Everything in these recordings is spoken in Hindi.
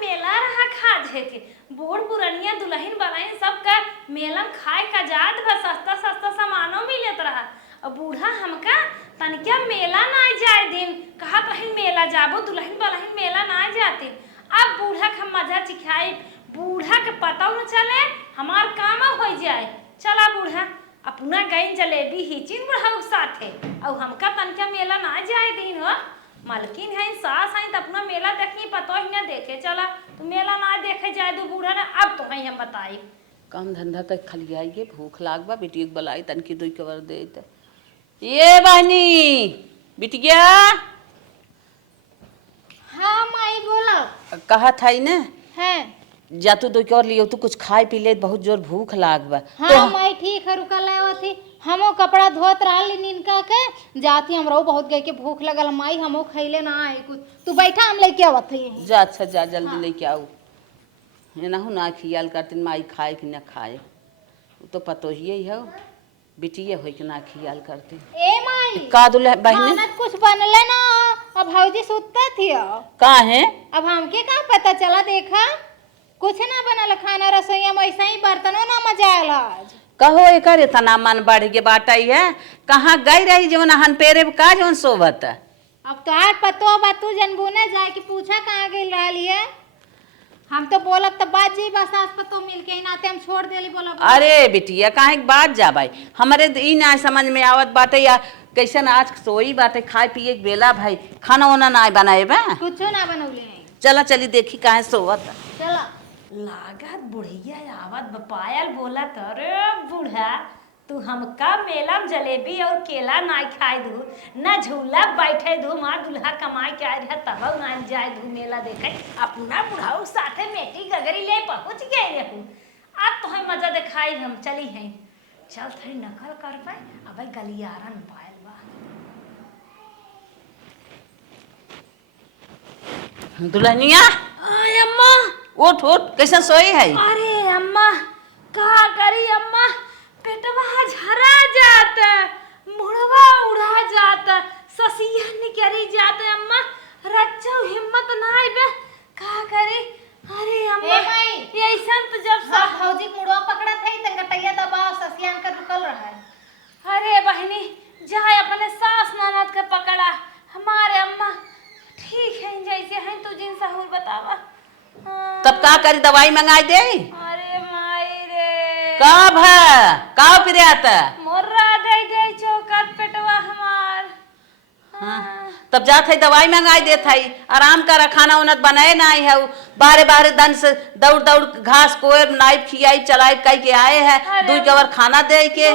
मेला रहा खाजे के बूढ़ पुरनिया दुल्हन बलाइन सब का मेला में खाए का जात बा सस्ता सस्ता सामानों मिलत रहा। और बूढ़ा हमका तनिका मेला ना जाए दिन कहा रही मेला जाबो दुल्हन बलाइन मेला ना जाती। अब बूढ़ा का मजा चिखाई बूढ़ा के पता न चले हमार काम हो जाए। चला बूढ़ा अपना गई जलेबी हिचिन बुढ़ा साथे और हमका तनिका मेला ना जाए दिन हो मालकिन है सास है तो अपना मेला देखनी पतो ही ना देखे। चला तू मेला ना देखे जाए दो बूढ़ा ना अब तो है हम बताई काम धंधा कर खाली आइए भूख लाग बा बेटी एक बलाई तनकी दुई कवर दे त ये बहनी बिटिया। हाँ माई बोला कहा था ने है जा तू दुई कवर लियो तू कुछ खाए पी ले बहुत जोर भूख लाग बा। हाँ माई ठीक है रुका ले थी हमो कपड़ा धोत रहली निनका के जाती हमरो बहुत गए के भूख लगल माई हमो खैले ना आए कुछ तू बैठा हम लेके आवत हई जा अच्छा जा जल्दी लेके आओ एनाहू ना खियाल करतीन माई खाए कि ना खाए तो पतो ही है बिटिए हो कि ना खियाल करती ए माई का दुल्हा बहनी खाना कुछ बनले ना अब भौजी सुतता थी का है अब हमके का पता चला देखा कुछ ना बनल खाना रसोईया में ऐसा ही बर्तनों ना मजा आयल आज कहो एकर इतना मन बढ़ के बाटाई है कहाँ गई रही जवन हन पेरे का जवन सोबत अब तो आज पतो बा तू जनबुने जाए कि पूछा कहाँ गई रहली है हम तो बोलब तो बात जी बस आज पतो मिल के नाते हम छोड़ देली बोलब। अरे बिटिया काहे बात जा भाई हमारे ई ना समझ में आवत बाटे या कैसन आज सोई बाटे खाए पिए के बेला भाई खाना वाना ना बनाए बा कुछ ना बनौले चला चली देखी काहे सोवत चला लागत बुढ़िया आवत बपायल बोला अरे बूढ़ा तू हमका मेला में जलेबी और केला ना खाए दू ना झूला बैठे दू मार दुल्हा कमाई के आए रहा तब ना जाए दू मेला देखे अपना बुढ़ाऊ साथे मेटी गगरी ले पहुंच गए रहू अब तो है मजा दिखाई हम चली हैं चल थोड़ी नकल कर पाए अब गलियारन पायल बा दुल्हनिया आय अम्मा उठ उठ कैसे सोई है अरे अम्मा का करी अम्मा पेटवा झरा जाता मुड़वा उड़ा जाता ससिया निकरी जाता अम्मा रच्चो हिम्मत ना आइबे का करी। अरे अम्मा ये ऐसा तो जब सब फौजी मुड़वा पकड़ा थे तंगा टैया दबा ससियान का रुकल रहा है। अरे बहनी जाए अपने सास ननद का पकड़ा हमारे अम्मा ठीक है जैसे हैं तू जिन सहूर बतावा। तब का करी दवाई मंगाई दे अरे माई रे कब है का फिर आता मोर्रा दे दे चौकत पेटवा हमार। हाँ। तब जात है दवाई मंगाई देत है आराम कर खाना उनत बनाए ना आई है बारे बारे दन से दौड़ दौड़ घास कोए नाइफ खियाई चलाई कई के आए हैं दुई कवर खाना दे के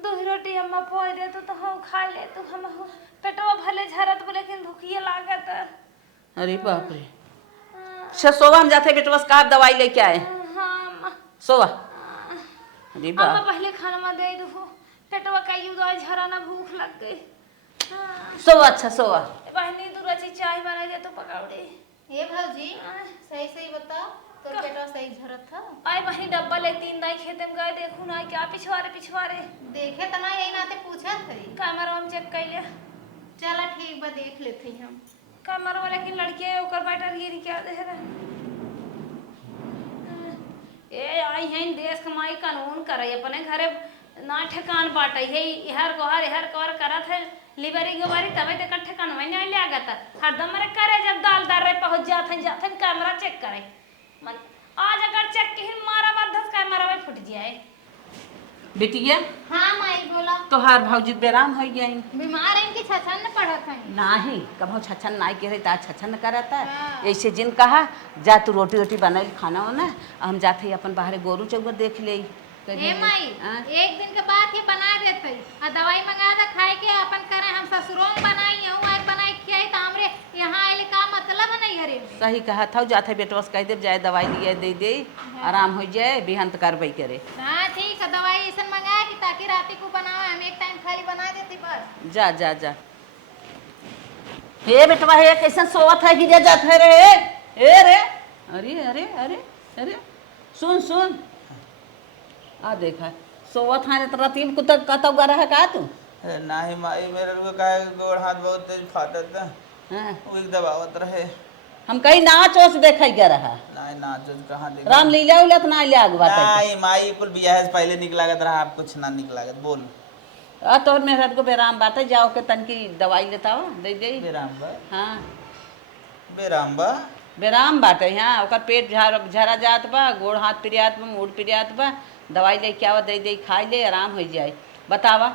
दूध रोटी अम्मा पोई दे तो हम खा ले तो हम पेटवा भले झरत लेकिन भूखिए लागत। अरे बाप रे सोवा हम जाते बेटवा का दवाई लेके आए हां सोवा अरे अम्मा बाप पहले खाना में दे दो पेटवा का यू दवाई झरा ना भूख लग गई। सोवा अच्छा सोवा बहनी तू रची चाय बना दे तो पकौड़े ये भौजी सही सही बताओ तो पेटवा सही झरत था आई बहनी डब्बा ले तीन दाई खेते में गए देखू ना क्या पिछवारे देखे तना यही नाते पूछा थे कैमरा में चेक कर ले चला ठीक बा देख लेते हम कैमरा वाले की लड़के ओकर बैठल गिरी क्या दे रहा ए आई हैं देश कमाई कानून करे अपने घरे ना ठेकान बाटे है हर कोहर करत है लिबरी गोबरी तबे ते कट्ठे कानवे नहीं लागत हरदम रे करे जब दाल दार रे पहुंच जाथन कैमरा चेक करे मन आज अगर चेक के मारा बद्धस कैमरा में फुट जाए। बिटिया हाँ माई बोला तोहार भौजी बेराम हो गई बीमार है कि छछन न पड़त है नाही कभो छछन नाई के रही ता छछन करता हाँ। ऐसे जिन कहा जा तू रोटी रोटी बनाई खाना वाना हम जाते अपन बाहर गोरू चौगर देख ले ए माई एक दिन के बाद ही बना देते आ दवाई मंगा दे खाए के अपन करे हम ससुरों में बनाई हूं आज बनाई खियाई त हमरे यहां आइले का मतलब नहीं हरे सही कहा था जाते बेटवा से कह दे जाए दवाई लिए दे आराम हो जाए बिहान करबई करे। हां ठीक है दवाई ऐसा मंगा कि ताकि रात को बनावे हम एक टाइम खाली बना देती बस जा जा जा हे बेटवा हे कैसन सोवत है गिर जात है रे ए रे अरे अरे अरे अरे सुन आ देखा सोवत है तो रतीब को तक कतौ गरा है का तू नाही माई मेरे को काहे गोड़ हाथ बहुत तेज फाटत था हां वो एक दबावत रहे हम कहीं नाच ओच देखे गए रहा नहीं ना जो कहाँ देख रामलीला उला तो ना ले आग बात नहीं माई कुल बियाह से पहले निकलागत रहा आप कुछ ना निकलागत बोल आ तोर मेहरत को बेराम बात है जाओ के तनकी दवाई लेता हो दे दे बेराम हाँ बा बेराम बाटे यहाँ ओकर पेट झरा जात बा गोड़ हाथ पिरियात बा मूड पिरियात बा दवाई ले के आवा दे दे खाई ले आराम हो जाए बतावा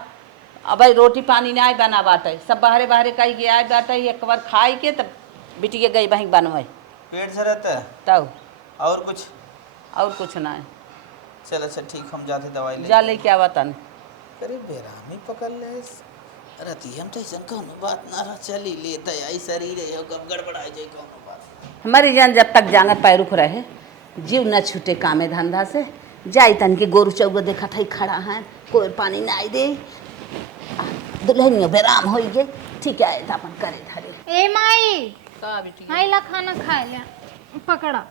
अब रोटी पानी नहीं बना बाटे सब बाहरे बाहरे कहीं गया बाटे एक बार खाई के तब बिटिया गई बही बनवाई पेट से रहता है तब और कुछ नहीं चल अच्छा ठीक हम जाते दवाई ले जा ले के आवा तन अरे बेरामी पकड़ ले रती हम तो ऐसा कौनो बात ना रह चली लेता आई शरीर है कब गड़बड़ा जाए कौनो बात हमारी जान जब तक जांगर पैरुख रहे जीव न छूटे कामे धंधा से जाई तन के गोरु चौग देखा था खड़ा है कोई पानी ना आई दे दुल्हनियो बेराम हो गए ठीक है अपन करे धरे ए माई का बिटिया हाई ला खाना खा लिया पकड़ा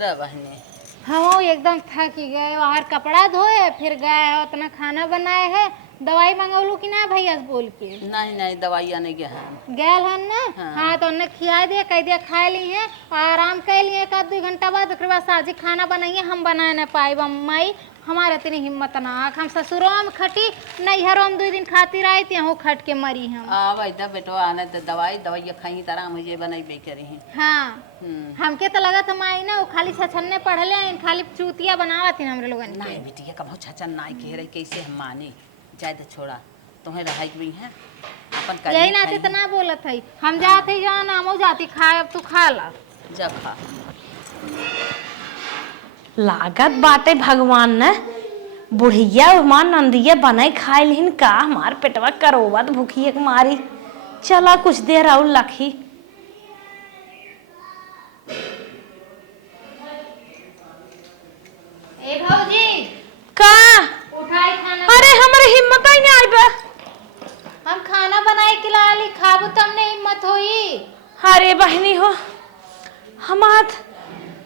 द बहने हम एकदम थक ही गए बाहर कपड़ा धोए फिर गए उतना खाना बनाए है दवाई मंगौलू कि ना भैया से बोल के नहीं दवाई आने गया है गैल हन ना हाँ तो उन्हें खिया दिया कह दिया खा ली है और आराम कर लिए एक आध 2 घंटा बाद ओकरे बाद साजी खाना बनाइए हम बना ना पाए माई हमारे इतनी हिम्मत ना हम ससुरों में खटी नैहरों में 2 दिन खाती रही थी हूँ खट के मरी हम आवा इधर बेटो आने तो दवाई खाई तो आराम मुझे बनाई बे करी है हाँ हमके तो लगा था माई ना वो खाली छछन्ने पढ़ले खाली चूतिया बनावा थी हमरे लोगन के नहीं बिटिया कब छचन नाई कह रही कैसे हम माने जाए तो छोड़ा तुम्हें रहाई भी है अपन यही नाते तो ना बोलत है हम जाते जहाँ नामो जाती खाए अब तू खा ला जा खा लागत बाटे भगवान ने बुढ़िया मां नंदिया बनाई खाए लिन का हमार पेटवा करोवत भूखिए के मारी चला कुछ देर और लखी ए भौजी का उठाई खाना अरे हमारे हिम्मत ही नहीं आई बा हम खाना बनाए के ली खाबू तब ने हिम्मत होई अरे बहनी हो हमार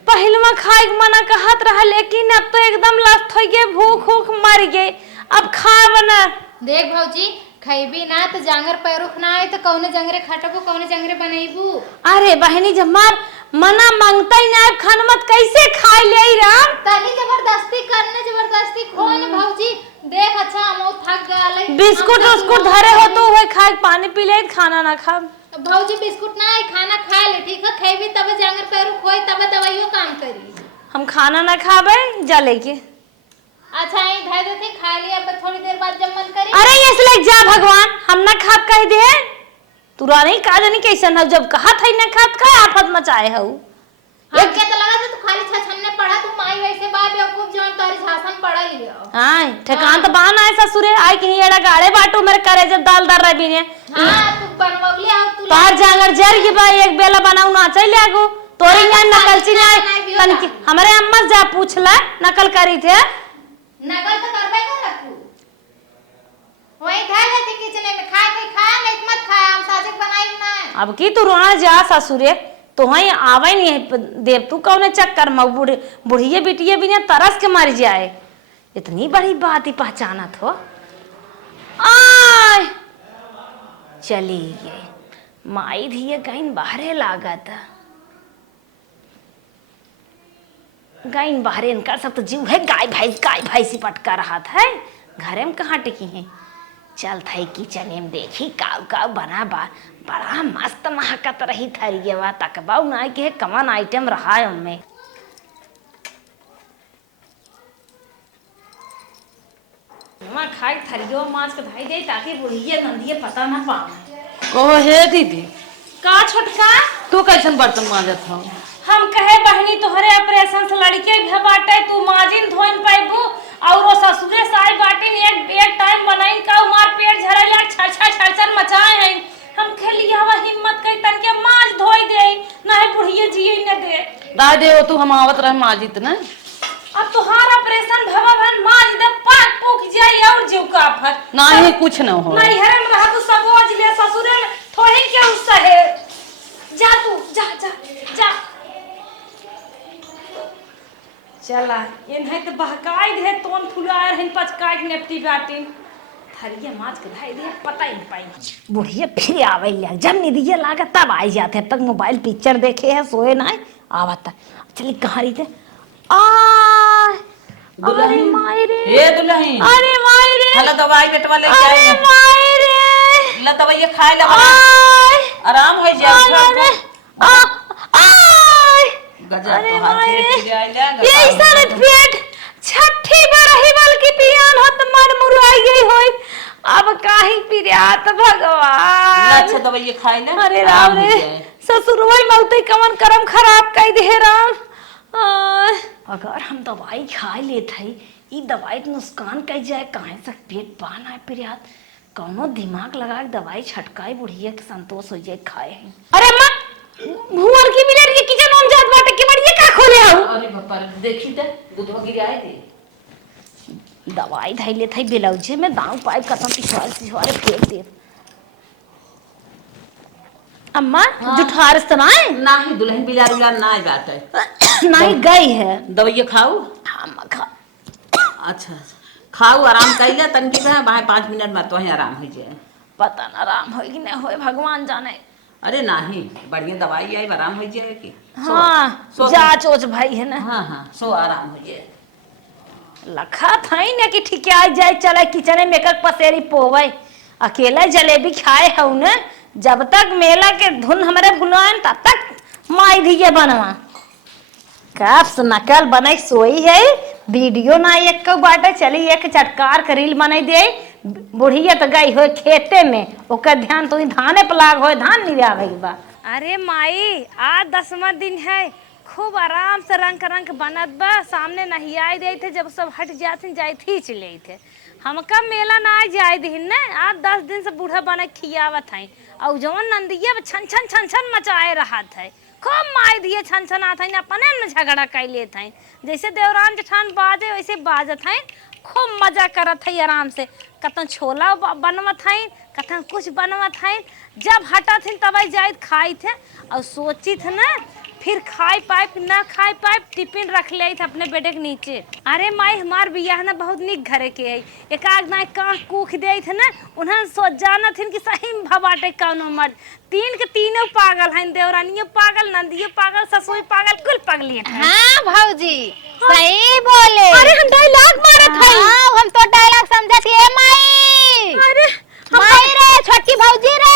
पहलवा खाए के मना कहत रहा लेकिन अब तो एकदम लस्त हो गए भूख मर गए अब खा बना देख भौजी खैबी ना तो जांगर पैरुख ना आए तो कौने जंगरे खटबू कौने जंगरे बनैबू अरे बहनी जब मार मना मांगता ही ना खान मत कैसे खा ले राम तनी जबरदस्ती करने जबरदस्ती खोने भौजी देख अच्छा हम थक गए बिस्कुट उस्कुट धरे हो तो वही खा पानी पी ले खाना ना खा भौजी बिस्कुट ना है खाना खा ले ठीक है खैबी तब जांगर पैरुख होई तब दवाइयो काम करी हम खाना ना खाबे जा लेके अच्छा यही धर देते खा लिया अब थोड़ी देर बाद जब मन करी अरे इसलिए जा भगवान हम ना खाब कह दे तू नहीं का जानी कैसन हो जब कहा था ना खाब का आफत मचाए हो एक के तो लगा तू खाली छछन्ने पढ़ा तू माई वैसे बा बेवकूफ जौन तारी झासन पढ़ा लियो हां ठेकान तो बान आए ससुरे आई कहीं एड़ा गाड़े बाटू मेरे करे जब दाल दर रही ने हां तू बनवली आ तू पार जांगर जर के बा एक बेला बनाऊ ना चल आगो तोरी ना नकलची ना तन की हमरे अम्मा जा पूछला नकल करी थे नकल तो करबे कर रखू वही धर देती किचन में खाए थे खाया नहीं मत खाया हम साजक बनाई ना अब की तू रोना जा ससुरे तो वही आवे नहीं देव तू कौन चक्कर में बुढ़िए बिटिए भी ने तरस के मर जाए इतनी बड़ी बात ही पहचानत हो आय चली गई माई धिए गईन बाहरे लागत गईन बाहरे इनका सब तो जीव है गाय भैंस ही पटका रहा था घरे में कहाँ टिकी है चल थई किचन में देखी काव काव बना बा बड़ा मस्त महकत रही थरिए बा तकबा ना के कमन आइटम रहा है उनमें मां खाई थरियो माछ के धाई दे ताकि बुढ़िए नंदिए पता ना पावे कहो हे दीदी का छोटका तू कैसन बर्तन मांजत हो हम कहे बहनी तोहरे ऑपरेशन से लड़के भी बाटे तू माजिन धोइन पाइबू और वो ससुरे साई बाटिन एक टाइम बनाइन का मार पेट झरैला छर मचाए हैं हम खेलिया हवा हिम्मत कई तन के माज धोई दे नहीं बुढ़िए जिए न दे दाई दे तू हम आवत रह माजित न अब तोहार ऑपरेशन भवा भन माज दे पाक पुक जाई और जीव का फर नहीं कुछ न हो नहीं हरे में रहा तू सब ओज ले ससुरे में थोड़ी के उससे है जा तू जा चला ये नहीं तो बहकाई दे तोन फुलाए रही पचकाई नेपटी बाटी थरिया माज के धाई दे पता ही नहीं पाई बुढ़िया फिर आवे या जब निदिया लागा तब आई जाते अब तक मोबाइल पिक्चर देखे है सोए ना आवता चली कहाँ रही थे अरे मायरे ये दुल्हन अरे मायरे हला दवाई बेटवा लेके अरे आई मायरे ला दवाई खाए ला आराम हो जाए गजब अरे तो हाथ मायरे से आइला ये सारे पेट छठी बरही बल की पियान होत मर मुराई गई होई अब काहे पिरात भगवान अच्छा दवाई खाए ले अरे राम रे ससुरवाई मौते कमन करम खराब कई दे राम अगर हम दवाई खा लेत हई ई दवाई नुकसान कई जाए काहे तक पेट पान है पिरात कौनो दिमाग लगा के दवाई छटकाई बुढ़िया के संतोष हो जाए खाए है अरे अम्मा भुवर की मिलर के किचन में जात बाटे के बढ़िया का खोले हूं अरे बापा देखी ते दूधवा गिराए दे दवाई धई ले थई बेलौजे में दांव पाइप खत्म पिछवाड़े फेंक दे अम्मा जुठार इस्तेमाल नाही दुल्हन बिलार बिलार ना बाटे नहीं गई है दवाई खाऊ हम खा अच्छा खाऊ आराम कइले तनकी बे 5 मिनट में तो ही आराम हो जाए पता ना आराम होई कि नहीं होए भगवान जाने अरे नाही बढ़िया दवाई आई आराम हो जाए कि हाँ सो जांच ओच भाई है ना हाँ सो आराम हो जाए लखा था ही ना कि ठीक आ जाए चले किचन में कर पसेरी पोवे अकेला जलेबी खाए हूं ना जब तक मेला के धुन हमारे भुलाएं तब तक माई दिए बनवा कब नकल बनाई सोई है वीडियो ना एक को बाटे चली एक चटकार के रील बनाई दे बुढ़िया तो गई हो खेते में ओकर ध्यान तो धाने पर लाग हो धान नहीं आवे बा अरे माई आज 10वां दिन है खूब आराम से रंग बनत बा सामने नहीं आई दे थे जब सब हट जाते जाए थी चले थे हमका मेला ना आ जाए दिन ना आज 10 दिन से बूढ़ा बने खियावत है और जवन नंदिया छन छन मचाए रहा था खूब माई दिए छन छन आते अपने में झगड़ा कर लेते हैं जैसे देवरान जेठान बाजे वैसे बाजत हैं खूब मजा करत है आराम से कतन छोला बनवत है कतन कुछ बनवत है जब हटा थे तब जाए खाई थे और सोची थे ना फिर खाई पाइप ना खाई पाइप टिफिन रख ले थे अपने बेटे के नीचे अरे माई हमार बियाह ना बहुत निक घरे के है एक आग ना कांख कूख दे थे ना उन्हें सोच जाना थे कि सही में भबाटे कौनो मर्द तीन के तीनों पागल हैं देवरानियों पागल नंदियों पागल ससुई पागल कुल पगली हैं हाँ भौजी सही बोले अरे हम डायलॉग मारत हई हाँ हम तो डायलॉग समझत है माई अरे माई रे छोटी भौजी रे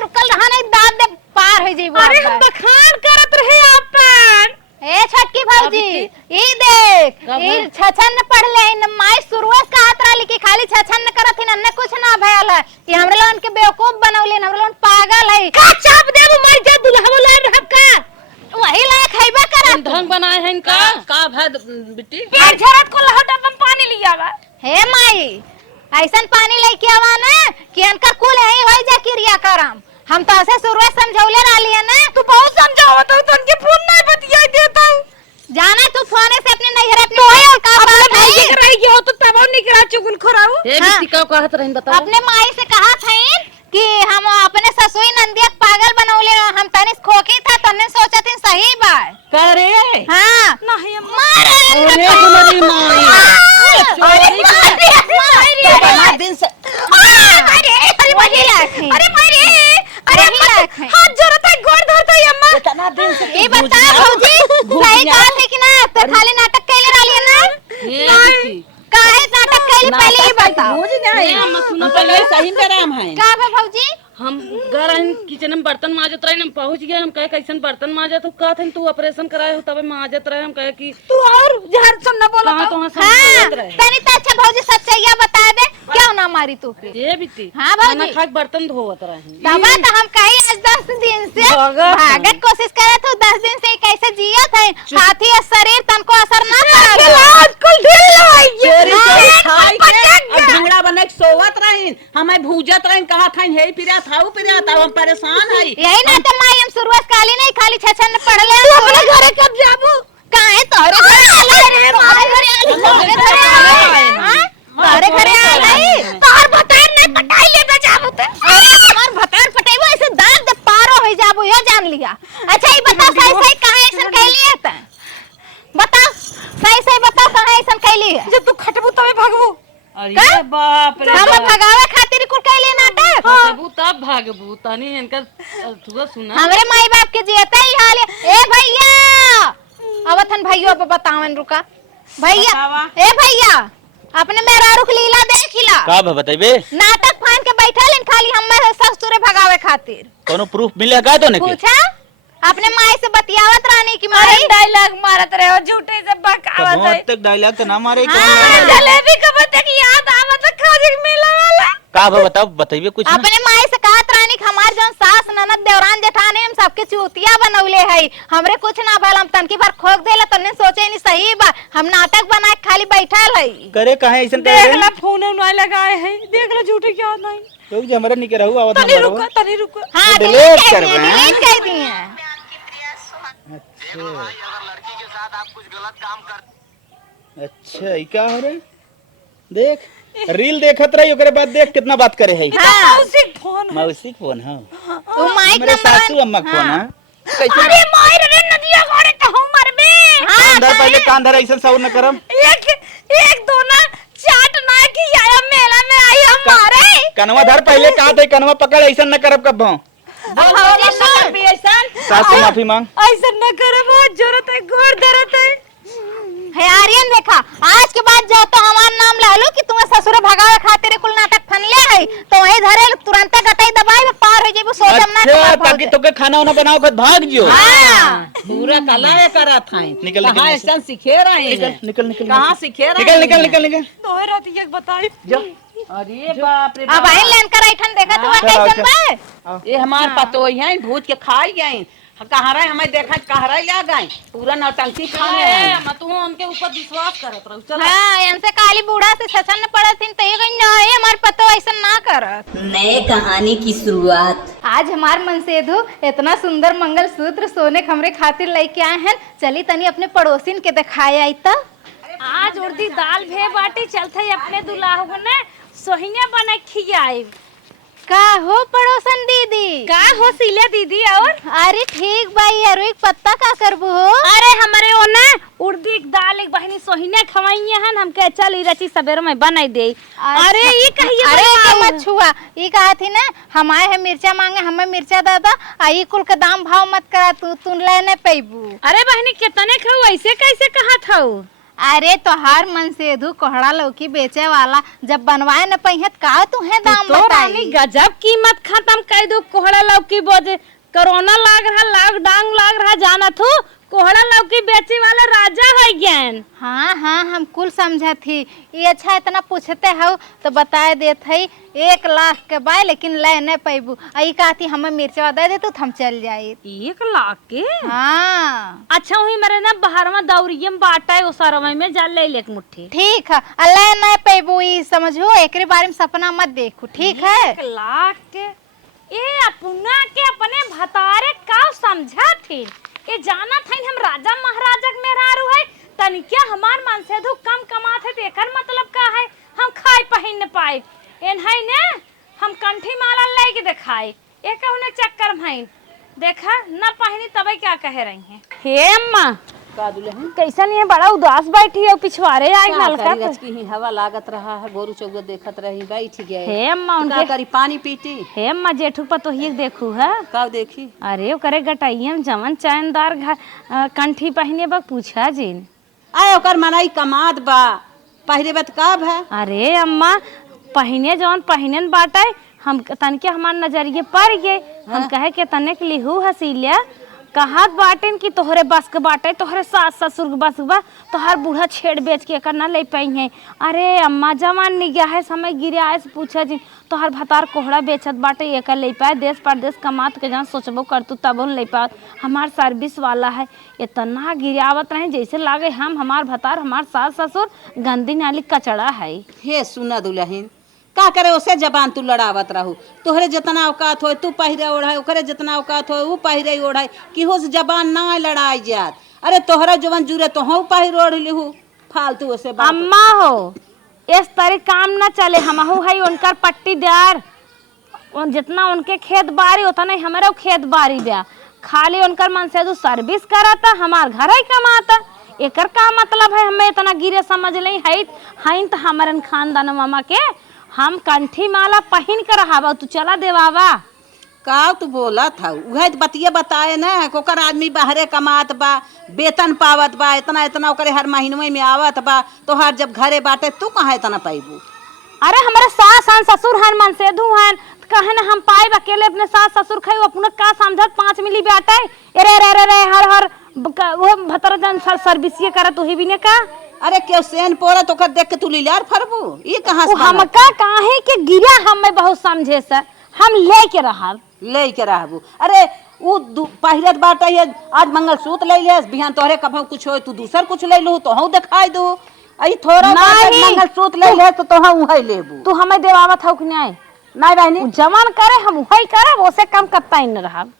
रुकल रहा नहीं दांत दे पार हो जाई अरे हम बखान करत रहे अपन ए छोटकी भौजी ई देख ई छछन पढ़ ले इन माई शुरुआत का हाथ रही कि खाली छछन करत ही न कुछ ना भयल है ये हमरे लोगन के बेवकूफ बनौले हमरे लोगन पागल है का चाप देबो मर जा दुल्हा ला रहब का वही लायक हैबा करत ढंग बनाए हैं का भाद बेटी पेट झरत को लहटा में पानी लिया बा हे माई ऐसन पानी लेके आवा ना कि अनकर कुल यही होई जा क्रिया करम हम तो ऐसे शुरुआत समझौले रहली है ना तू बहुत समझावत हो तो उनके फोन नहीं बतिया देता हूं जाना तू फोन से अपने नहीं अपने तो का बात भाई है के रही हो तो तब निकला चुगल खोराऊ ए बेटी का कहत रहिन बताओ अपने माई से कहा थईन कि हम अपने ससुई नंदिया पागल बनौले हम तनिस खोकी था तने सोचत हन सही बात करे हां नहीं मारे अरे तुम्हारी माई दिन से अरे वही लायक है अरे मारे अरे हाथ जोड़ता है गोड़ धरता है अम्मा इतना दिन से ये बता भौजी सही बात है कि ना तो खाली नाटक कैले रहली है ना ये बेटी काहे नाटक कैले पहले ही बताओ बुझ नहीं हम सुनो पहले सही में राम है का बे भौजी हम घर आइन किचन में बर्तन माजत रहे हम पहुंच गए हम कहे कैसन बर्तन माजत हो का थे तू ऑपरेशन कराए हो तबे माजत रहे हम कहे कि तू और जहर सुन न बोला कहां तो हां समझत रहे तनी तो अच्छा भौजी सच्चाई बता दे क्यों ना मारी तू के ये बीती हाँ भौजी। खाना खा के बर्तन धोवत रहे बाबा तो हम कहीं आज 10 दिन से भागत कोशिश करे तो 10 दिन से कैसे जियत है साथी और शरीर तनको असर ना करा आज कुल ढील लाई चोरी चोरी खाई के अब ढूंढा बने के सोवत रहिन हमें भूजत रहिन कहा था हे पिरा थाऊ पिरा था हम परेशान हई यही ना तो माई हम शुरुआत काली नहीं खाली छछन पढ़ ले अपने घरे कब जाबू काहे तोरे घरे तोरे घरे आई तार भतार नहीं पटाई ले बे जाबू ते अरे हमार भतार फटेबो ऐसे दांत दे पारो हो जाबो ये जान लिया अच्छा ये बता सही सही कहां ऐसा कहली है त बता सही सही बता कहां ऐसा कहली है जब तू खटबू तबे भागबू अरे बाप रे हम भगावे खातिर कुल कैले नाटक। तबू तब भागबू तनी इनकर तुआ सुना हमरे माई बाप के जियते ही हाल है। ए भैया अवथन भैया अब बतावन रुका भैया। ए भैया अपने मेरा रुख लीला देखिला का बताइबे? नाटक फान के बैठल खाली हम ससुरे भगावे खातिर। कोनो प्रूफ मिले का तो नहीं? पूछा अपने माई से बतियावत रहनी की माई डायलॉग मारत रहे हो झूठे से बकावत है। तक डायलॉग तो ना मारे। जलेबी कब तक याद आवत खाजे मेला वाला का बताओ बताइए कुछ ना। अपने माई से कहत रहनी कि हमार जौन सास ननद देवरान जेठानी हम सबके चूतिया बनौले है। हमरे कुछ ना भल हम तनकी बार खोक देला तने सोचे नहीं सही बा हम नाटक बना के खाली बैठल है। करे काहे ऐसन करे? देख ला फोन नहीं लगाए हैं देख ला झूठे क्या नहीं। तो जे हमरा नहीं रहू आवत तनी रुको तनी रुको। हां डिलीट कर रहे हैं। डिलीट कर दिए। अच्छा ई का हो रे? देख रील देखत रही ओकरे बाद देख कितना बात करे है। मौसी फोन मौसी फोन हां वो माइक मेरे नंबर सासू अम्मा फोन हां। अरे मार रे नदिया गोरे तो हम मरबे। कान धर पहले कान धर ऐसन साउंड न करम। एक दो ना चाट ना की आया मेला में आई हम मारे। कनवा धर पहले का दे कनवा पकड़ ऐसन न करब कब भौ। भौजी सुन भी ऐसन सासू माफी मांग। ऐसन न करे बहुत जरूरत है गोर दरत है। है आर्यन देखा आज के बाद जो तो हमार नाम लालू कि तुम्हें ससुर भगावे खातिर कुल नाटक फनले है तो वही धरे तुरंत गटई दबाई पार हो जेबो सोचम ना अच्छा ताकि तोके खाना वाना बनाओ खुद भाग जियो। हां पूरा कला है करा था निकल कहां ऐसा सीखे रहे हैं निकल निकल कहां सीखे रहे निकल निकल निकल निकल तो रात एक बताई अरे बाप रे अब आई लेन कर ऐठन देखा तो कैसन बा। ये हमार पतो है भूत के खाई गए कहाँ रहे हमें देखा कहाँ रहे आ गए पूरा नौटंकी खाने तू उनके ऊपर विश्वास करत रहो चल। हां इनसे काली बूढ़ा से ससन न पड़त थी तो ये कहीं ना है हमार पतो ऐसा ना करत। नए कहानी की शुरुआत। आज हमार मनसेधु इतना सुंदर मंगलसूत्र सोने हमरे खातिर लेके आए हैं। चली तनी अपने पड़ोसिन के दिखाए आई तो। आज उर्दी दाल भे बाटी चलते अपने दुल्हा ने सोहिया बना खियाए। का हो पड़ोसन दीदी? का हो सिले दीदी और अरे ठीक भाई यार एक पत्ता का करबू हो? अरे हमारे ओ ना उर्दी दाल एक बहनी सोहिने खवाई हन हम के चल रची सवेरे में बनाई दे। अरे ये कहिए अरे के मत छुआ ई कहा थी ना हम आए हैं मिर्चा मांगे हमें मिर्चा दादा आई कुल का दाम भाव मत करा तू लेने पैबू। अरे बहनी कितने खाऊ ऐसे कैसे कहा था? अरे तोहार मन से धू कोहड़ा लौकी बेचे वाला जब बनवाए न पहित का तुहे दाम तो बताई। रानी गजब कीमत खत्म कर दो कोहड़ा लौकी बोझे कोरोना लाग रहा लॉकडाउन लाग रहा जाना थू कोहड़ा लौकी बेचे वाले राजा है ज्ञान। हाँ हाँ हम कुल समझा थी ये अच्छा इतना पूछते हो तो बताए देत है 1 लाख के बाय लेकिन ले न पैबू आई कहती हमें मिर्चवा दे दे तो हम चल जाए। 1 लाख के? हाँ अच्छा हुई मेरे ना बाहर में दौरिये में बाटा है उसरवे में जा ले एक मुट्ठी। ठीक है अल्लाह न पैबू ई समझो एकरे बारे में सपना मत देखो ठीक है। 1 लाख के ये अपना के अपने भतारे का समझा थी ये जाना था हम राजा महाराजा के मेहरारू है तनिके हमार मन से दो कम कमाते थे एकर मतलब का है हम खाए पहिन न पाए एन है ने हम कंठी माला ले के दिखाए एक होने चक्कर में देखा न पहिनी तबे क्या कह रही हैं। हे अम्मा का दुल्हन कैसा नहीं है बड़ा उदास बैठी है पिछवाड़े आई हल्का की ही हवा लागत रहा है गोरू चौगो देखत रही बैठ गए। हे अम्मा का उनके करी पानी पीती हे अम्मा जेठू पतो ही देखू है का देखी अरे ओकरे गटाइयम जमन चैनदार कंठी पहिने बा पूछा जिन आए ओकर मनाई कमाद बा पहले बात कब है। अरे अम्मा पहिने जौन पहिनन बाटे हम तनके हमार नजरिए पड़ गए हम कहे के तने के लिहू हसीलिया कहत बाटेन कि तोहरे बस के बाटे तोहरे सास ससुर के बस बा तोहर बूढ़ा छेड़ बेच के करना ले पाई है। अरे अम्मा जवान नहीं गया है समय गिरे आए से पूछा जी तोहर भतार कोहड़ा बेचत बाटे एक ले पाए देश परदेश कमात के जहाँ सोचबो कर तू तब ले पात हमार सर्विस वाला है इतना गिरावत रहे जैसे लागे हम हमार भतार हमार सास ससुर गंदी नाली कचड़ा है। हे सुना दुल्हन का करे उसे जबान तू लड़ावत रहू तोहरे जितना औकात हो तू पहिरे ओढ़ाई ओकरे जितना औकात हो वो पहिरे ओढ़ाई कि हो जबान ना लड़ाई जात। अरे तोहरा जवन जुरे तो हो पहिर ओढ़ लिहू फालतू उसे बात। अम्मा हो इस तरह काम ना चले हमहू है उनकर पट्टीदार जितना उनके खेत बारी उतना ही हमारा खेत बारी बा खाली उनकर मन से जो सर्विस कराता हमार घर ही कमाता एकर का मतलब है हमें इतना गिरे समझ नहीं है तो हमारन खानदान मामा के हम कंठी माला पहन कर रहा तू चला देवावा का तू बोला था उहे तो बतिया बताए ना कोकर आदमी बाहरे कमात बा वेतन पावत बा इतना इतना ओकरे हर महीने में आवत बा तो हर जब घरे बाटे तू कहाँ इतना पाइबू। अरे हमारे सास हन ससुर हन मन से धू हन कहे ना हम पाए अकेले अपने सास ससुर खाई अपने का समझत 5 मिली बेटा अरे रे रे रे हर हर वो भतर जन सर्विसिए करत ही भी ने का। अरे क्यों सेन पोरा तो कर देख के तू लीलार फरबू ये कहाँ से हम का काहे के गिरा हमें बहुत समझे से हम लेके रहब ले रहबू। अरे वो पहिरत बाटे ये आज मंगलसूत्र ले ले बिहान तोहरे कभो कुछ हो तू दूसर कुछ ले लू तो हूँ दिखाई दू आई थोड़ा मंगलसूत्र ले ले तो तोहा उहे लेबू। तू हमें देवावत हो कि नहीं नहीं बहनी जवान करे हम वही करे वो कम करता ही न रहब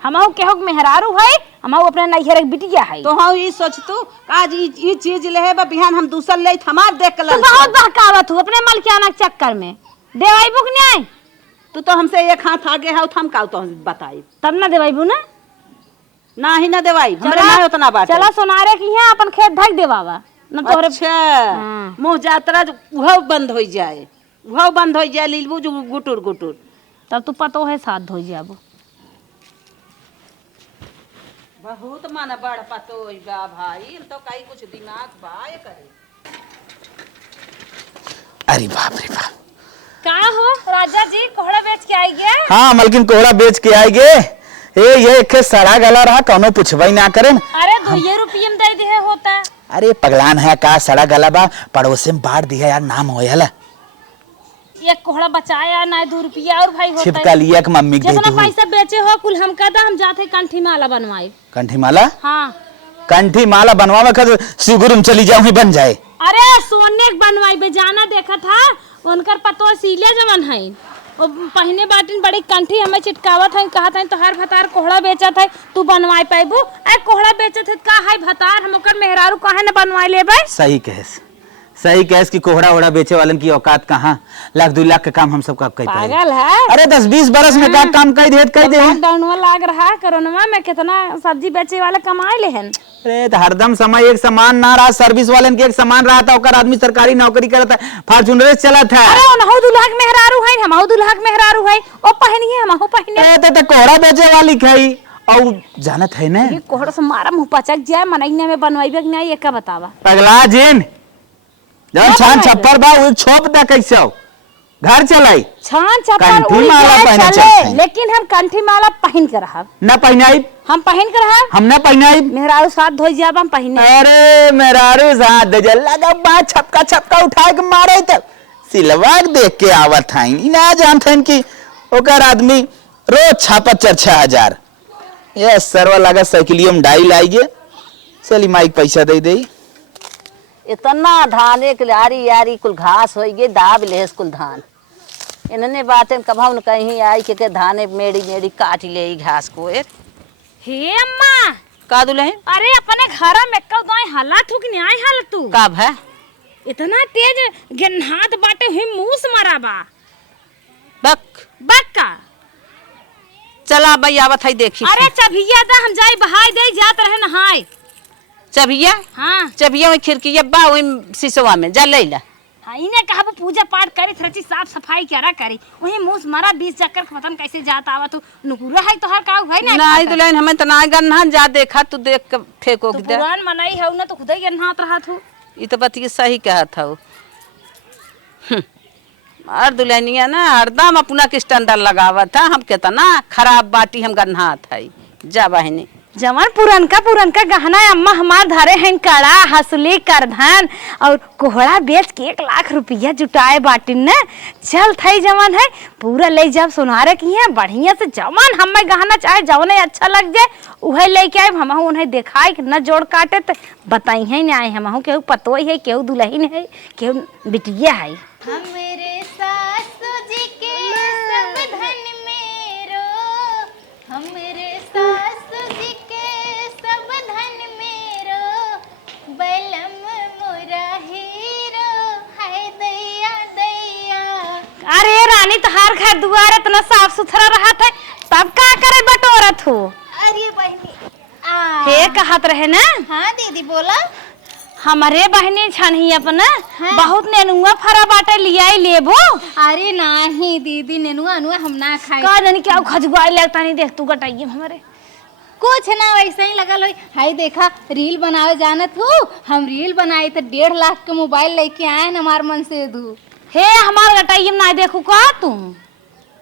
हमहू केहू मेहरारू है हमहू अपने नैहर के बिटिया है तो हम ई सोचतू आज ई चीज ले बा बिहान हम दूसर ले हमार देख के तू बहुत बहकावत हूँ अपने मलकियाना के चक्कर में देवाई बुक नहीं तू तो हमसे एक हाथ आगे है हम का तो बताई तब ना देवाईबू ना ना ही ना देवाई हमरे ना उतना बात चला सोनारे की है अपन खेत ढक देवावा न तोरे अच्छा मुंह जात्रा उहो बंद हो जाए उहो बंद हो जाए लीलबू जो गुटुर गुटुर तब तू पतो है साथ धो जाबो बहुत मन बड़ पतो बा भाई तो कई कुछ दिमाग बाय करे। अरे बाप रे बाप। का हो राजा जी कोहड़ा बेच के आई गया। हाँ मलकिन कोहड़ा बेच के आई गे ये एक सड़ा गला रहा कौनो पुछवाई ना करे। अरे 2 रुपये में दे दे होता। अरे पगलान है का सड़ा गला बा पड़ोसे में बांट दिया यार नाम होयल एक कोहड़ा बचाया ना 2 रुपया और भाई होता छिपका लिया कि मम्मी के जितना पैसा बेचे हो कुल हम कहता हम जाते कंठी माला बनवाए। कंठी माला हाँ कंठी माला बनवावे कर शिवगुरु में चली जाऊं बन जाए। अरे सोने के बनवाई बेजाना देखा था उनकर पतो सीले जमन है वो पहने बाटिन बड़ी कंठी हमें चिटकावत है कहा था तो हर भतार कोहड़ा बेचा था तू बनवाई पाइबू ए कोहड़ा बेचे थे का है भतार हम ओकर मेहरारू काहे न बनवाई लेबे। सही कहस कि कोहड़ा ओड़ा बेचे वालन की औकात कहाँ 1-2 लाख का काम हम सब का कई पागल है। अरे 10-20 बरस में का काम कई दे लॉकडाउनवा लाग रहा कोरोना में कितना सब्जी बेचे वाले कमाए ले हन। अरे तो हरदम समय एक समान ना रहा सर्विस वालन के एक समान रहा था ओकर आदमी सरकारी नौकरी करता फॉर्च्यूनर चला था। अरे ओनहु दुल्हा के मेहरारू है हमहु दुल्हा के मेहरारू है ओ पहनिए हमहु पहने। ए तो कोहड़ा बेचे वाली खाई और जानत है ना ये कोहड़ा से मारा मुंह पचक जाए मनैने में बनवाइबे कि नहीं एक बतावा। पगला जिन जब छान छप्पर बा वो छोप दे कैसे घर चलाई छान छप्पर कंठी माला पहने चलते लेकिन हम कंठी माला पहन कर रहब न पहनाई हम पहन कर रहब हम न पहनाई मेहरारू साथ धोई जाब हम पहने। अरे मेहरारू साथ दे लगा बा छपका उठा के मारे तब सिलवा देख के आवत हई ना जानत हन कि ओकर आदमी रोज छापत 4-6 ये सरवा लगा साइकिलियो में डाई लाई गे चली माइक पैसा दे दे इतना धान एक यारी यारी कुल घास हो गई दाब ले कुल धान इन्होंने बातें कभाऊ न कहीं आई के धाने मेड़ी मेड़ी काट ले घास को हे अम्मा का दुल्हन अरे अपने घर में कब गाय हला थुक नहीं आई हाल तू कब है इतना तेज गन्हात बाटे हुई मूस मराबा बक बक्का चला भाई आवत है देखी। अरे चभिया दा हम जाई बहाई दे जात रहे नहाए चबिया हाँ चबिया में खिड़की बा वही शीशवा में जा ले ला। हाँ इन्हें कहा पूजा पाठ करी थरची साफ सफाई क्या करी वही मूस मरा 20 चक्कर खत्म कैसे जाता आवा तू नुकुरा है तो हर का है ना नहीं दुल्हन हमें तना गन्हा जा देखा तू देख के फेंको तो पुरान मनाई है ना तो खुद ही गन्हात रहा तू ये तो बतिए सही कहा था और दुल्हनिया ना हरदम अपना के स्टैंडर्ड लगावा था हम कितना खराब बाटी हम गन्हा था जा बहनी जवान पुरनका गहना अम्मा हमार धरे हैं कड़ा हसली करधन और कोहड़ा बेच के 1 लाख रुपया जुटाए बाटिन ने चल थई जवान है पूरा ले जब सुनारे की है बढ़िया से जवान हमें गहना चाहे जवने अच्छा लग जाए उहे लेके आए हम उन्हें दिखाई न जोड़ काटे तो बताई है ना आए हम केहू पतोई है केहू दुल्हन है केहू बिटिया है। हमरे सासू जी के सब धन मेरो हमरे सासू जी के सब धन मेरो बलम मोरा हीरो हाय दैया दैया। अरे रानी तहार घर दुआर इतना साफ सुथरा रहा था तब का करे बटोरत हो। अरे बहनी हे कहत रहे ना हाँ दीदी बोला। हमारे बहनी छनही अपना बहुत नेनुआ फरा बाटे लियाई लेबो। अरे नहीं दीदी नेनुआ अनुआ हम ना खाए। का जानी क्या खजुआई लगता नहीं, देख तू गटाइए हमारे कुछ ना वैसे ही लगल हो। हाय देखा रील बनावे जानत हूँ हम, रील बनाई तो 1.5 लाख के मोबाइल लेके आए न हमार मन से दू। हे हमार गटाइए ना देखू का तुम।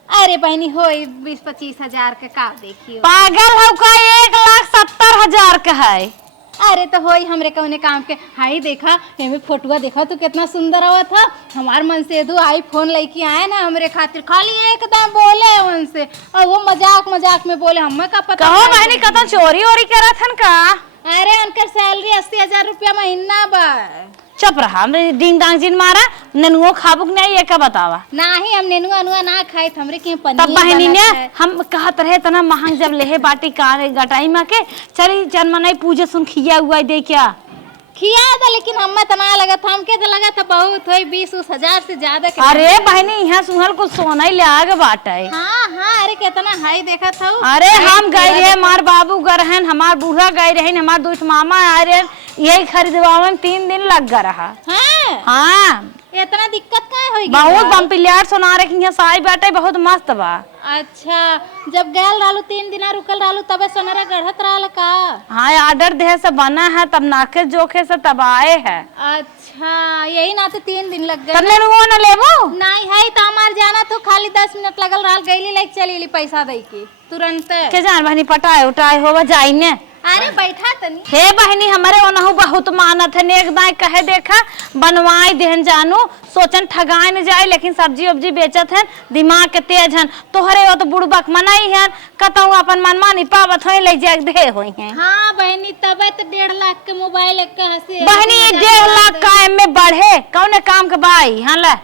अरे बहनी हो 20-25 हजार के का देखियो। पागल हो का, 1,70,000 का है। अरे तो होई हमरे कौने काम के। हाई देखा एमे फोटोआ देखा तू कितना सुंदर आवत था। हमार मन से दू आईफोन लेके आए ना हमरे खातिर, खाली एकदम बोले उनसे और वो मजाक मजाक में बोले, हमें का पता कहो बहनी कतन चोरी वोरी करत हन का। अरे उनकर सैलरी 80,000 रुपया महीना बा। चुप रहा, हमरे डिंग डांग जिन मारा नेनुओ खाबुक नहीं, ये का बतावा। नहीं हम नेनुआ अनुआ ना खाए हमरे के पनीर तब बहनी ने बनत है। हम कहत रहे तना महंग जब लेहे बाटी का गटाई में के चली जन्म नहीं पूजे सुन खिया हुआ दे क्या खिया था, लेकिन हमें तो ना लगा था, हमके तो लगा था बहुत हुई 20-20 हजार से ज्यादा के। अरे बहनी यहाँ सुहल को सोना ही ले आगे बाटे। हाँ हाँ अरे कितना हाई देखा था। अरे हम गए रहे, हमार बाबू गए रहन, हमार बूढ़ा गए रहन, हमार दूठ मामा आए रहे, यही खरीदवावे में 3 दिन लग गया रहा। हाँ इतना दिक्कत काय होई? बहुत बम्पिलियार सोना रखी है साई बाटे, बहुत मस्त बा। अच्छा जब गैल रहलू 3 दिन रुकल रहलू तबे सोनारा गढ़त रहल का? हाँ ऑर्डर दे से बना है तब नाके जोखे से तब आए है। अच्छा यही ना तो 3 दिन लग गए। तन्ने रुओ न लेबो नहीं है तो हमार जाना तो खाली 10 मिनट लगल रहल, गईली लाइक चली पैसा दे के तुरंत। के जान बहनी पटाए उठाए होवा जाई ने। अरे बैठा तनी। हे बहनी हमारे ओनहु बहुत मानत है, नेक दाई कहे देखा बनवाई देहन जानू, सोचन ठगाए न जाए, लेकिन सब्जी उब्जी बेचत है, दिमाग के तेज हन। तोहरे वो तो बुड़बक मनाई है, कतहु अपन मनमानी पावत होई ले जाग दे होई है। हाँ बहनी तबे तो 1.5 लाख के मोबाइल कहाँ से बहनी 1.5 लाख का में बढ़े कौने काम के बाई। हाँ ले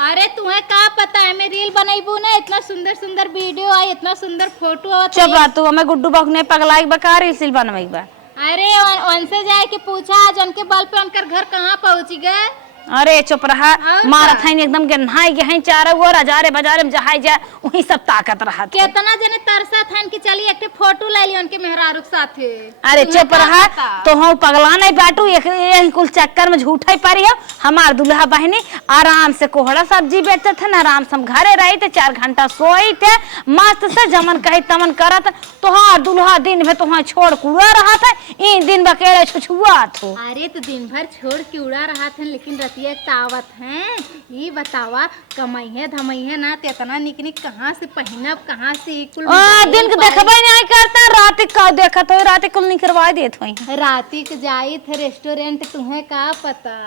अरे तुम्हें का पता है मैं रील बनाईबू ना, इतना सुंदर सुंदर वीडियो आई, इतना सुंदर फोटो आई। चुप रह तू, हमें गुड्डू बक ने पगलाई बका रील बनवाई बा। अरे उनसे जाए के पूछा आज उनके बल पे उनकर घर कहाँ पहुँची गए। अरे चुप रहा, और मारत है एकदम गन्हाई गहई चारों ओर, हजारे बाजारे में जहाई जाए वही सब ताकत रहा। कितना जने तरसा था कि चली एक फोटो ले ली उनके मेहरारू के साथे। अरे तुम्हें चुप का रहा, पता? तो हम पगला नहीं बाटू, एक कुल चक्कर में झूठा ही पारी हो। हमार दुल्हा बहनी आराम से कोहड़ा सब्जी बेचते थे, आराम से हम घरे रही थे, 4 घंटा सोई थे मस्त से, जमन कही तमन करत। तोहार दुल्हा दिन भर तुहार छोड़ कुड़ा रहा था, इन दिन बकेरे छुछुआ थो। अरे तो दिन भर छोड़ के उड़ा रहा था, लेकिन रतिया तावत हैं। ये बतावा कमाई है धमाई है ना, इतना निक निक कहाँ से पहनब, कहाँ से कुल दिन के देखबे नहीं करता, रात का देखत हो, रात कुल निकरवा देत होई। राती के जाई थे रेस्टोरेंट, तुम्हें का पता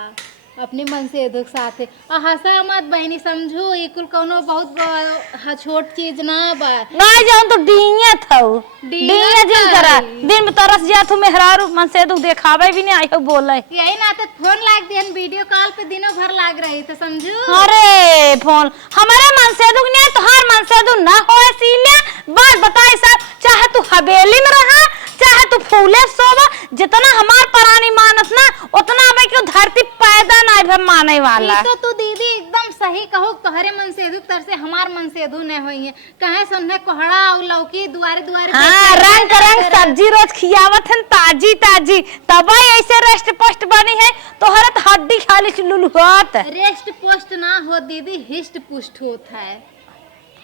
अपने मन से दुख साथ है। हंसा मत बहनी, समझो ये कुल कोनो बहुत छोट चीज ना बा। नहीं जाऊं तो डींगे थाऊ, डींगे जिन करा दिन में तरस जात हो मेहरारू, मन से दुख देखावे भी नहीं आयो बोले। यही ना तो फोन लाग दियन, वीडियो कॉल पे दिनों भर लाग रही तो समझो। अरे फोन हमारे मन से दुख नहीं, तुहार मन से दुख ना हो इसीलिए बात बताए सब। चाहे तू हवेली में रहा, चाहे तू फूले सोवा, जितना हमार परानी मानत ना उतना हमें क्यों धरती पैदा ना माने वाला। तो तू दीदी एकदम सही कहो, तोहरे मन से दू तर से हमार मन से दू नहीं होई है। कहे सुनने कोहड़ा और लौकी दुआरे दुआरे। हाँ रंग रंग सब्जी रोज खियावत है ताजी ताजी, तब ऐसे रेस्ट पोस्ट बनी है। तोहरा तो हड्डी खाली लुलुआत। रेस्ट पोस्ट ना हो दीदी, हिस्ट पुष्ट होता है।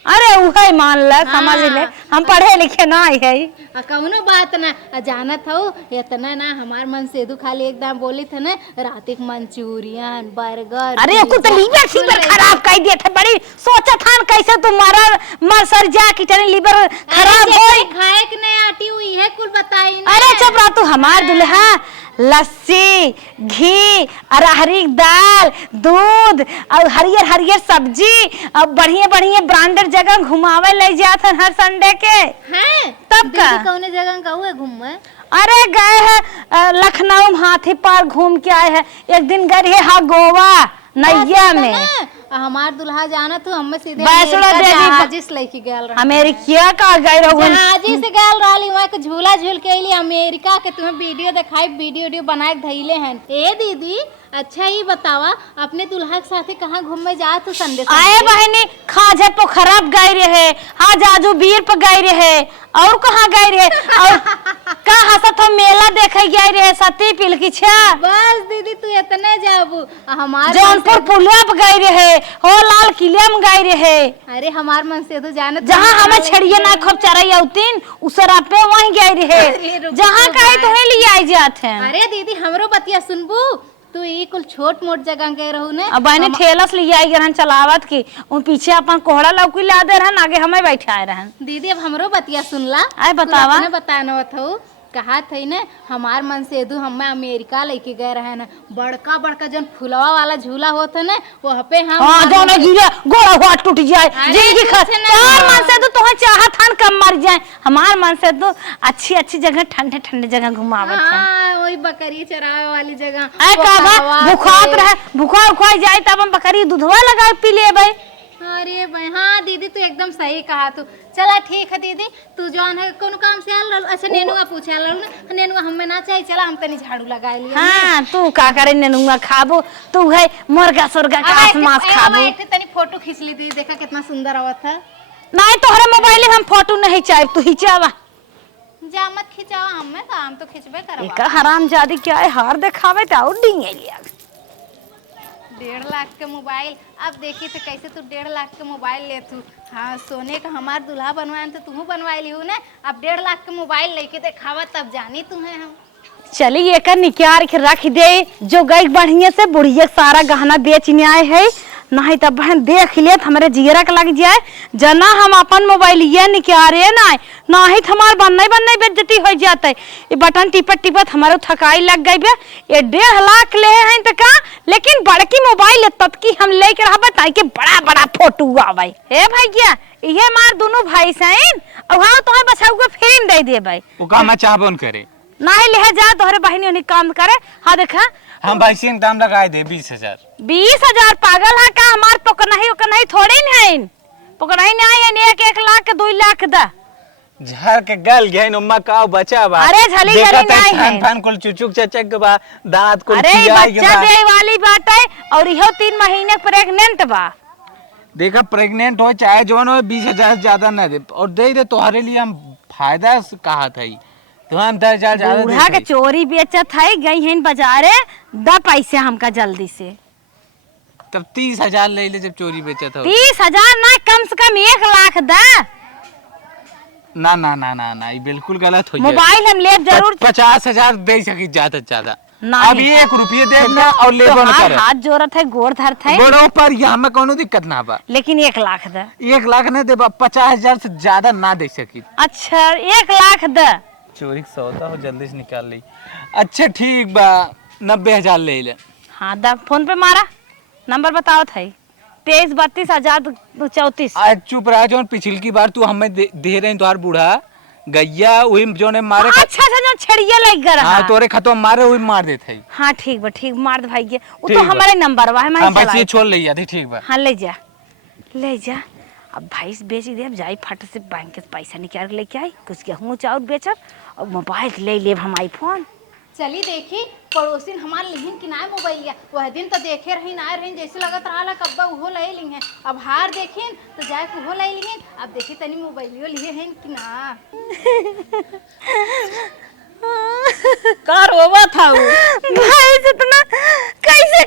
अरे उहे मान ल समझ ले, हम पढ़े लिखे ना है। कौनो बात ना जानत हो, इतना ना हमार मन से दू खाली एकदम बोली थे ना रातिक मंचूरियन बर्गर। अरे कुछ लीवर सीवर खराब कर दिया था, बड़ी सोचा था कैसे तू मर सर जा कि तेरे लीवर खराब होई। खाए के नहीं आटी हुई है कुल बताई ना। अरे चुप रह तू, हमार दुल्हा लस्सी घी अरहरी दाल दूध और हरियर हरियर सब्जी और बढ़िया बढ़िया ब्रांडेड जगह घुमावे ले जात हर संडे के। हैं तब का कौने जगह कहूँ घूमे? अरे गए है लखनऊ हाथी पार घूम के आए हैं, एक दिन गए रहे हा गोवा नैया में। हमार दुल्हा जाना तो हम सीधे जहाजिस लेके गए रहा। अमेरिका का गए रहो, जहाजी से गए रहली, वहाँ के झूला झूल के अइली अमेरिका के। तुम्हें वीडियो दिखाई, वीडियो बनाए धैले हैं। ए दीदी अच्छा ये बतावा अपने दुल्हा के साथे कहाँ घूमने जा तू संडे आए बहनी खाजे पोखरा गए रहे, हाँ जाजू बीर पर गए रहे, और कहाँ गए रहे, और कहाँ से तो मेला देखे गए रहे सती पिल की छा। बस दीदी तू इतने जाबू हमार जौनपुर पुलिया पर गए रहे, हो लाल किले में गए रहे। अरे हमार मन से तो जाने जहाँ हमें छड़िए ना खूब चराई औतीन उसरा पे वहीं गए रहे, जहाँ कहे तुम्हें लिए आई जाते हैं। अरे दीदी हमरो बतिया सुनबू, तू ये कुल छोट मोट जगह गए रहू ने। अब बहने ठेलस लिए आई रहन चलावत की, उन पीछे अपन कोहड़ा लौकी ला दे रहन, आगे हमें बैठाए रहन। दीदी अब हमरो बतिया सुनला। आए बतावा। तूने बताना था कहा थी ने हमार मन से दू हमें अमेरिका लेके गए रहे न, बड़का बड़का जन फुलवा वाला झूला होता ने वहाँ पे हम हाँ दोनों गिरे गोड़ा हुआ टूट जाए जिंदगी हमार मन से तो तुम्हें चाहत हन कम मर जाए, हमार मन से तो अच्छी अच्छी जगह ठंडे ठंडे जगह घुमावत है। हाँ वही बकरी चरावे वाली जगह। आए का भूखात रहे, भूखा उखा जाए तब हम बकरी दूधवा लगा पी ले भाई। अरे भाई हाँ दीदी तू एकदम सही कहा तू। चला ठीक है दीदी, तू जौन है कौन काम से आल। अच्छा नेनुआ पूछे आल ना, नेनुआ हमें ना चाहिए, चला हम तनी झाड़ू लगा लिए। हाँ तू का करे नेनुआ खाबो, तू है मुर्गा सुर्गा का मांस खाबो। तनी फोटो खींच ली दीदी, देखा कितना सुंदर आवत था। नहीं तोहरे मोबाइल में हम फोटो नहीं चाहिए, तू खिंचावा। जा मत खिंचाओ, हमें काम तो खिंचबे करवा। एक हरामजादी क्या है, हार दिखावे त और डिंगे लिया। 1.5 लाख के मोबाइल, अब देखी तो कैसे तू 1.5 लाख के मोबाइल ले तू। हाँ सोने का हमार दूल्हा बनवाए तो तू बनवाई ली हूँ ना, अब 1.5 लाख के मोबाइल लेके दिखावा तब जानी तुम्हें हम। चली एक निकाल के रख दे, जो गई बढ़िया से बुढ़िया सारा गहना बेचने आए है, नहीं तब बहन देख ले हमारे जियरा के लग जाए। जना हम अपन मोबाइल ये निकाले ना ही हमार बनने बेइज्जती हो जाते। ये बटन टिपट टिपट हमारे थकाई लग गई बे। ये 1.5 लाख ले हैं तो का, लेकिन बड़की मोबाइल तब की हम लेके रहा बताई कि बड़ा बड़ा फोटो आवे। हे भैया ये मार दोनों भाई सैन और हाँ तुम्हें बचाऊ को फिल्म दे दे भाई। वो काम चाहबन करे नहीं ले जा तोहरे बहनी उन्हीं काम करे। हाँ देखा हम वैसे दाम लगाए दे 20,000। 20,000 पागल है का, हमार पकड़ाई थोड़ी नहीं पकड़ाई नहीं है, 1 लाख के 2 लाख दा झर के गल गए उम्मा का बचा बा। अरे झली गरी नहीं है, फन कुल चुचुक चचक बा दांत कुल अरे बच्चा दे वाली बात है, और इहो 3 महीने प्रेग्नेंट बा। देखा प्रेग्नेंट हो चाहे जवान हो 20,000 ज्यादा ना दे, और दे तोहरे लिए हम फायदा कहा था तो हम 10,000 ज्यादा बूढ़ा के चोरी बेचत है, गई है बाजारे दा पैसे हमका जल्दी से। तब 30,000 ले ले जब चोरी बेचा था। 30,000 ना, कम से कम 1 लाख दा। ना ना ना ना ना ये बिल्कुल गलत हो गया। मोबाइल हम ले जरूर 50,000 दे सकी ज्यादा से ज्यादा। नहीं। अब 1 रुपये देना और ले बन कर हाथ जोरत है, गोड़ धरत है, गोड़ों पर यहाँ में कोनो दिक्कत ना बा, लेकिन 1 लाख दा। 1 लाख ना दे 50,000 से ज्यादा ना दे सकी। अच्छा 1 लाख दा। चोरी सौदा हो जल्दी से निकाल ली। अच्छा ठीक बा 90,000 ले ले। हाँ दा फोन पे मारा, नंबर बताओ था 23 32 1000 34। आज चुप रहा, जो पिछली की बार तू हमें दे रहे तुहार बूढ़ा गैया वही जो ने मारे। अच्छा जो छड़िया लग गया। हाँ तोरे खतवा मारे वही मार देते। हाँ ठीक बा, ठीक मार दे भाई, वो तो हमारे नंबर बा है, मैं बस ये छोड़ ले जाती। ठीक बा, हाँ ले जा। अब भैंस बेच दे, अब जाई फट से बैंक से पैसा निकाल के लेके आई, कुछ गेहूँ चाउर बेचब और मोबाइल ले लेब हम आईफोन। चली देखी पड़ोसी हमार लिहिन कि ना मोबाइलिया, वह दिन तो देखे रही ना रही, जैसे लगत रहा कब्बा उहो ले ली है। अब हार देखिन तो जाए उहो ले ली, अब देखी तनी मोबाइलियो लिए हैं कि ना। का रोवा था वो भाई इतना कैसे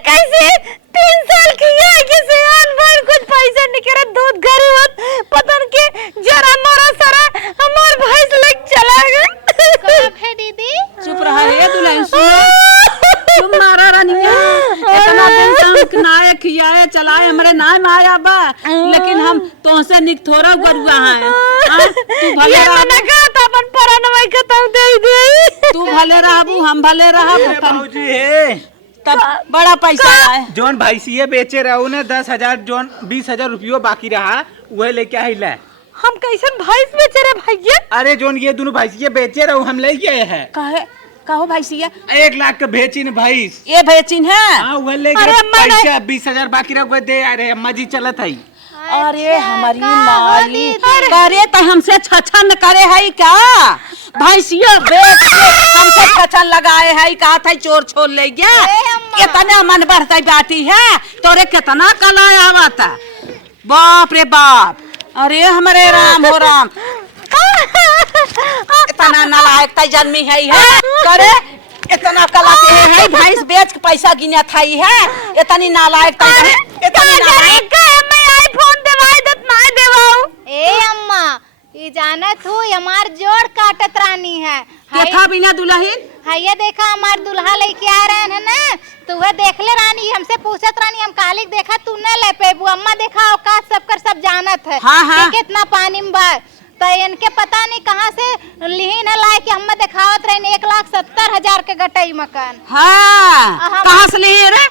3 साल की है कि सियान भर कुछ पैसा निकले दूध घर मत पता नहीं के जरा मारा सारा हमार भैंस लग चला गया। कब है दीदी? चुप रहा है दुल्हन, तुम मारा रानिया इतना दिन से हम नायक खियाए चलाए हमारे नाम आया बा, लेकिन हम तुमसे निक थोड़ा गरुआ है। तू भले रहा अपन परनवाई खत्म दे तू भले रहबू हम भले रहब। बाबूजी हे तब बड़ा पैसा है जोन भैंसिए बेचे रहू ने 10,000 जोन 20,000 रुपयो बाकी रहा वह लेके आइला। हम कैसे भैंस बेचे रे भैया? अरे जोन ये दोनों भैंसिए बेचे रहू हम ले गए हैं। कहो भैंसिया 1 लाख का बेची न भैंस। ये बेचिन है। हाँ वह ले गए पैसा 20,000 बाकी रह दे। अरे अम्मा जी चलत है। अरे हमारी माली करे तो हमसे छछन करे है क्या? भैंसिया बेच के हमसे छछन लगाए है, कहा था चोर छोड़ ले गया। इतना मन बढ़ता बाटी है तोरे कितना कला आवता बाप रे बाप अरे हमारे राम हो राम इतना नालायक तई जन्मी है करे इतना कला के है भैंस बेच के पैसा गिना थाई है इतनी नालायक तई इतनी नालायक मैं आईफोन दवाई दत ना देवाऊ ए अम्मा ये जानत हूँ हमार जोड़ काटत रानी है के था बिना दुल्हन है ये देखा हमार दुल्हा लेके आ रहे हैं ना तो वह देख ले रानी हमसे पूछत रानी हम कालिक देखा तू न ले पेबू अम्मा देखा औकात सब कर सब जानत है हाँ। कितना पानी में बा तो इनके पता नहीं कहाँ से लिहिन है लाए कि हम दिखावत रहे 1,70,000 के गटई मकान हाँ कहाँ से ले रे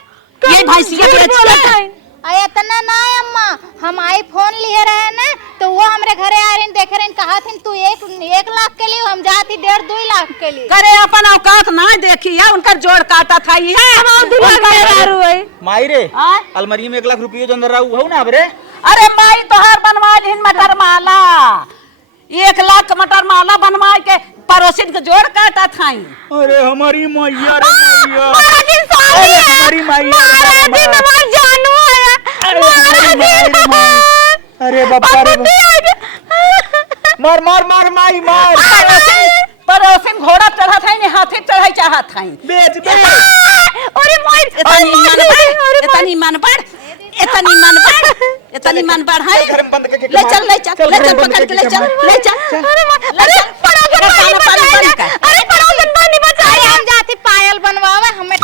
ये भैंसिया बेच इतना ना है अम्मा हम आईफोन लिए रहे ना तो वो हमरे घरे आ रही देखे रहे कहा थी तू 1 लाख के लिए हम जाती 1.5-2 लाख के लिए करे अपन औकात ना देखी है उनका जोड़ काटा था ये माई रे अलमारी में 1 लाख रुपये जो अंदर रहू ना बरे अरे माई तोहार बनवा लिन मटर माला 1 लाख का मटर माला बनवा के पड़ोसिन के जोड़ काटा थाई अरे हमारी मैया रे मैया हमारी मैया जानू अरे बाबा रे मार मार मार माई मार पड़ोसिन घोड़ा चढ़ा था हाथी चढ़ाई चाहत था बेच बेच अरे मोर इतनी मन बढ़ है घर में बंद करके ले चल पकड़ के ले चल अरे पड़ोसन पानी बचाए हम जाती पायल बनवावे हमें